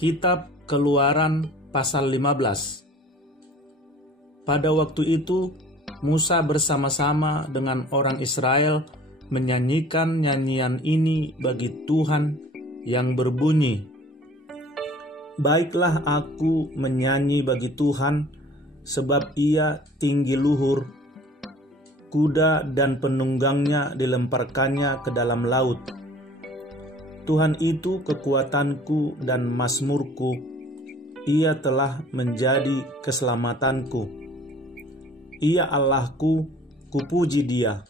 Kitab Keluaran pasal 15. Pada waktu itu, Musa bersama-sama dengan orang Israel menyanyikan nyanyian ini bagi Tuhan yang berbunyi, "Baiklah aku menyanyi bagi Tuhan, sebab Ia tinggi luhur. Kuda dan penunggangnya dilemparkannya ke dalam laut. Tuhan itu kekuatanku dan mazmurku, Ia telah menjadi keselamatanku. Ia Allahku, kupuji Dia.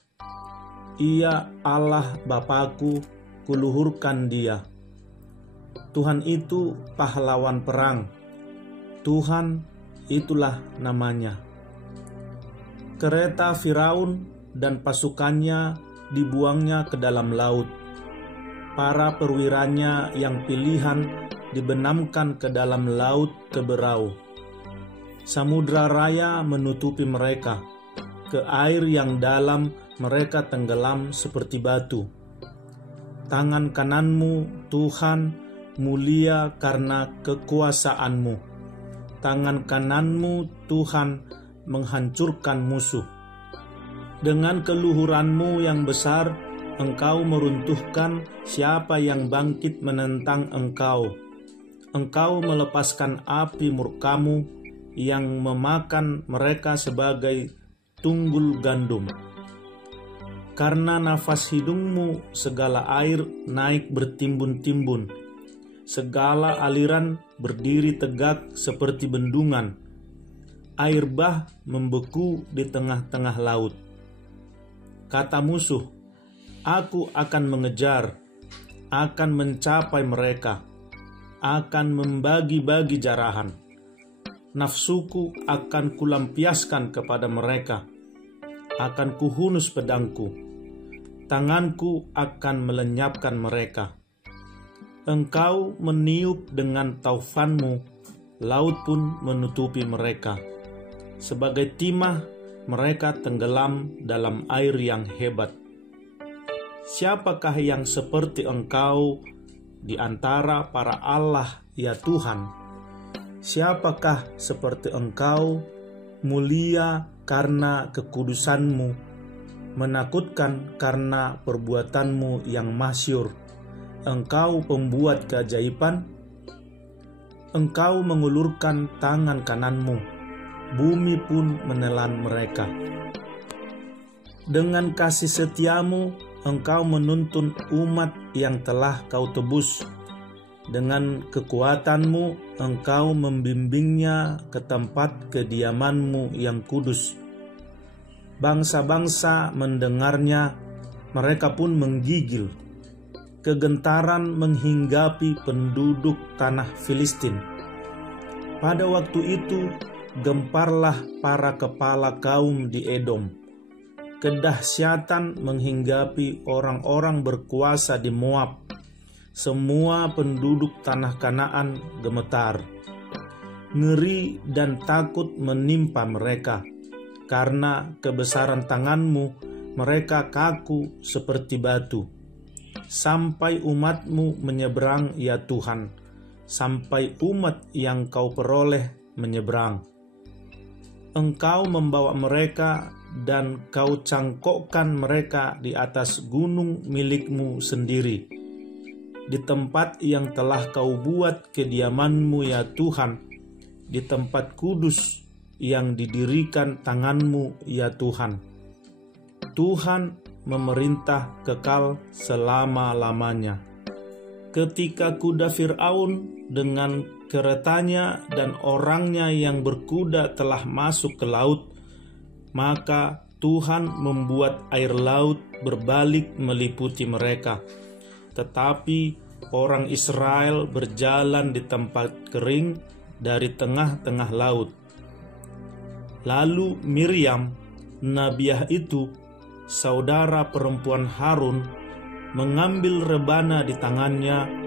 Ia Allah Bapakku, kuluhurkan Dia. Tuhan itu pahlawan perang, Tuhan itulah namanya. Kereta Firaun dan pasukannya dibuangnya ke dalam laut. Para perwiranya yang pilihan dibenamkan ke dalam laut keberau. Samudra raya menutupi mereka. Ke air yang dalam mereka tenggelam seperti batu. Tangan kananmu, Tuhan, mulia karena kekuasaanmu. Tangan kananmu, Tuhan, menghancurkan musuh. Dengan keluhuranmu yang besar, Engkau meruntuhkan siapa yang bangkit menentang Engkau. Engkau melepaskan api murkamu yang memakan mereka sebagai tunggul gandum. Karena nafas hidungmu segala air naik bertimbun-timbun. Segala aliran berdiri tegak seperti bendungan. Air bah membeku di tengah-tengah laut. Kata musuh, "Aku akan mengejar, akan mencapai mereka, akan membagi-bagi jarahan. Nafsuku akan kulampiaskan kepada mereka, akan kuhunus pedangku, tanganku akan melenyapkan mereka. Engkau meniup dengan taufanmu, laut pun menutupi mereka. Sebagai timah, mereka tenggelam dalam air yang hebat. Siapakah yang seperti Engkau di antara para Allah, ya Tuhan? Siapakah seperti Engkau, mulia karena kekudusan-Mu, menakutkan karena perbuatan-Mu yang masyhur? Engkau pembuat keajaiban. Engkau mengulurkan tangan kanan-Mu, bumi pun menelan mereka. Dengan kasih setia-Mu, Engkau menuntun umat yang telah Kau tebus. Dengan kekuatan-Mu, Engkau membimbingnya ke tempat kediaman-Mu yang kudus. Bangsa-bangsa mendengarnya, mereka pun menggigil. Kegentaran menghinggapi penduduk tanah Filistin. Pada waktu itu, gemparlah para kepala kaum di Edom. Kedahsyatan menghinggapi orang-orang berkuasa di Moab. Semua penduduk tanah Kanaan gemetar. Ngeri dan takut menimpa mereka. Karena kebesaran tangan-Mu, mereka kaku seperti batu. Sampai umat-Mu menyeberang, ya Tuhan. Sampai umat yang Kau peroleh menyeberang. Engkau membawa mereka dan Kau cangkokkan mereka di atas gunung milik-Mu sendiri, di tempat yang telah Kau buat kediaman-Mu, ya Tuhan, di tempat kudus yang didirikan tangan-Mu, ya Tuhan. Tuhan memerintah kekal selama-lamanya. Ketika kuda Firaun dengan keretanya dan orangnya yang berkuda telah masuk ke laut, maka Tuhan membuat air laut berbalik meliputi mereka. Tetapi orang Israel berjalan di tempat kering dari tengah-tengah laut. Lalu Miriam, nabiah itu, saudara perempuan Harun, mengambil rebana di tangannya,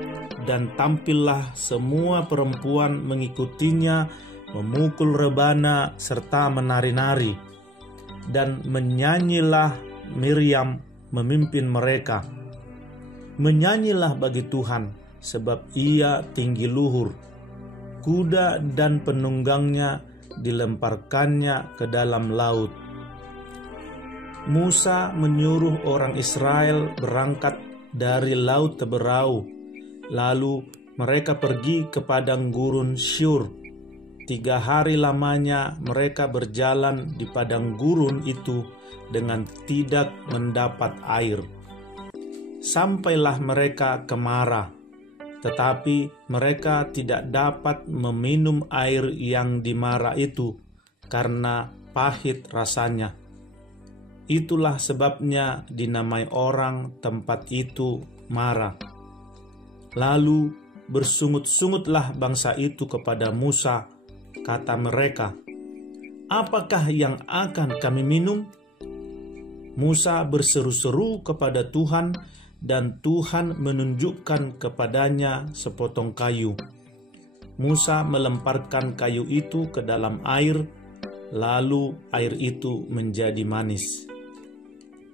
dan tampillah semua perempuan mengikutinya memukul rebana serta menari-nari. Dan menyanyilah Miriam memimpin mereka. Menyanyilah bagi Tuhan, sebab Ia tinggi luhur. kuda dan penunggangnya dilemparkannya ke dalam laut. Musa menyuruh orang Israel berangkat dari Laut Teberau, lalu mereka pergi ke padang gurun Syur. 3 hari lamanya mereka berjalan di padang gurun itu dengan tidak mendapat air. Sampailah mereka ke Mara, tetapi mereka tidak dapat meminum air yang di Mara itu karena pahit rasanya. Itulah sebabnya dinamai orang tempat itu Mara. Lalu bersungut-sungutlah bangsa itu kepada Musa. Kata mereka, "Apakah yang akan kami minum?" Musa berseru-seru kepada Tuhan, dan Tuhan menunjukkan kepadanya sepotong kayu. Musa melemparkan kayu itu ke dalam air, lalu air itu menjadi manis.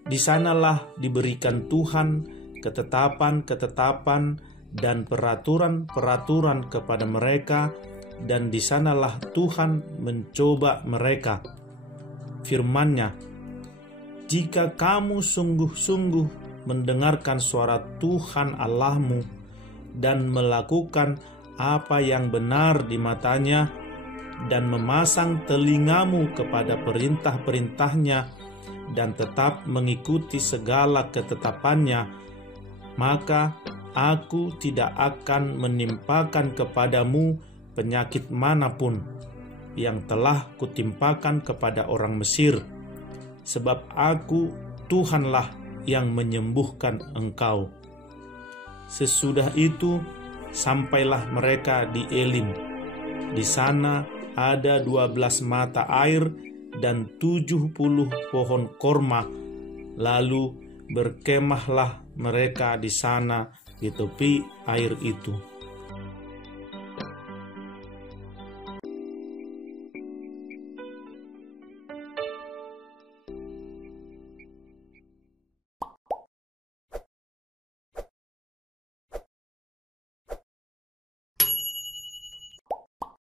Di sanalah diberikan Tuhan ketetapan-ketetapan dan peraturan-peraturan kepada mereka, dan di sanalah Tuhan mencoba mereka. Firman-Nya, "Jika kamu sungguh-sungguh mendengarkan suara Tuhan Allahmu dan melakukan apa yang benar di matanya dan memasang telingamu kepada perintah-perintahnya dan tetap mengikuti segala ketetapannya, maka aku tidak akan menimpakan kepadamu penyakit manapun yang telah kutimpakan kepada orang Mesir, sebab aku Tuhanlah yang menyembuhkan engkau." Sesudah itu sampailah mereka di Elim. Di sana ada 12 mata air dan 70 pohon korma. Lalu berkemahlah mereka di sana di tepi air itu.